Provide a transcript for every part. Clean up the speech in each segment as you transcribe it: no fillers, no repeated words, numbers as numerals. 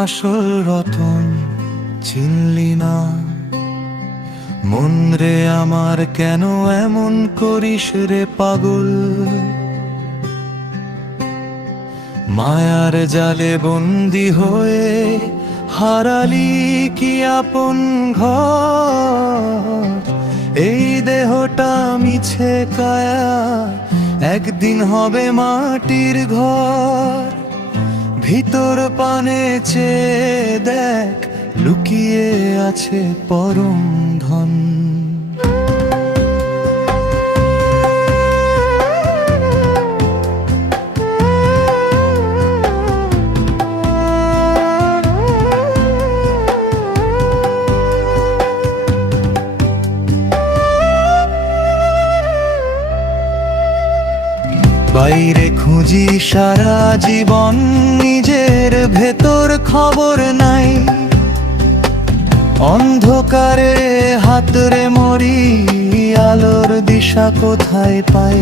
আসল রতন চিনলি না। মন রে আমার কেন এমন করিস রে পাগল, মায়ার জালে বন্দি হয়ে হারালি কি আপন ঘর। এই দেহটা মিছে কায়া একদিন হবে মাটির ঘর। ভিতর পানে চেয়ে দেখ লুকিয়ে আছে পরম ধন। বাইরে খুঁজি সারা জীবন, নিজের ভেতর খবর নাই। অন্ধকারে হাতরে মরি, আলোর দিশা কোথায় পাই।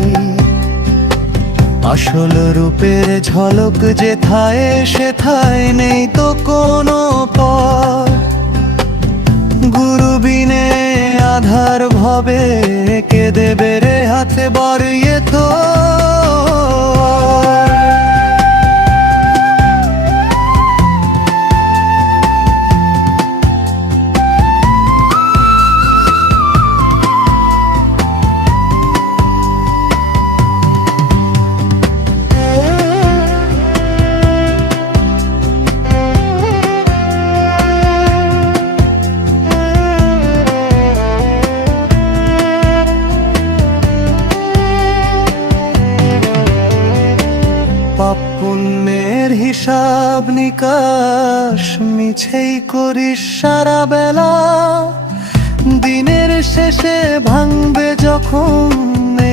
আসল রূপের ঝলক যেথায় সেথায় নেই তো কোনো পর। গুরু বিনে আধার ভবে কে দেবে রে হাতে বাড়িয়ে তো। পুণ্যের হিসাব নিকাশ মিছেই করিস সারা বেলা। দিনের শেষে ভাঙবে যখন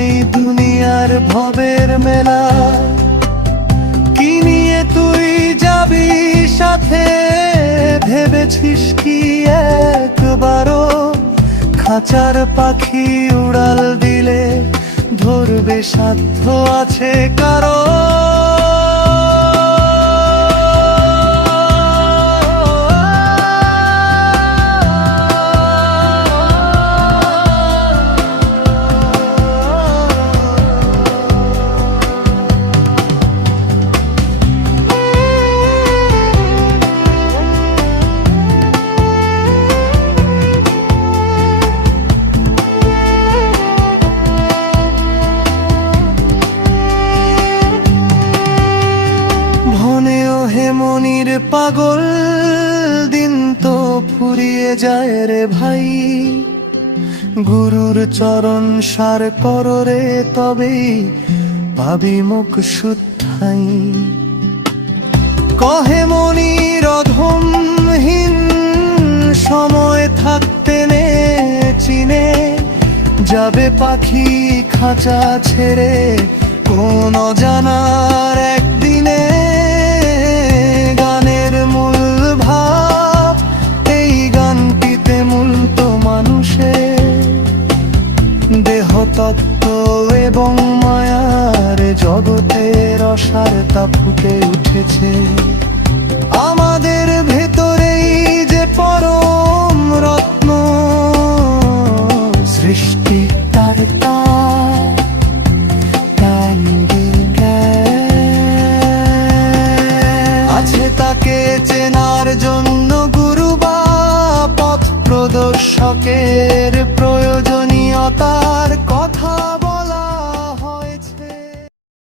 এই দুনিয়ার ভবের মেলা। কি নিয়ে তুই যাবি সাথে ভেবেছিস কি একবারও? খাঁচার পাখি উড়াল দিলে ধরবে সাধ্য আছে কারো? মনির পাগল দিন তো ফুরিয়ে যায় রে ভাই। গুরুর চরণ সার কর রে, তবেই পাবি মুখ শুদ্ধাই। কহে মনির অধমহীন সময় থাকতে নে চিনে যাবে পাখি খাঁচা ছেড়ে কোন জানার একদিনে। গানের মূল ভাব এই গানটিতে মূল তো মানুষের দেহ তত্ত্ব এবং মায়ার জগতের অসারতা ফুটে উঠেছে আমাদের ভেতরেই যে পরম রত্ন। সৃষ্টি তার আছে তাকে চেনার জন্য গুরু বা পথ প্রদর্শকের প্রয়োজনীয়তার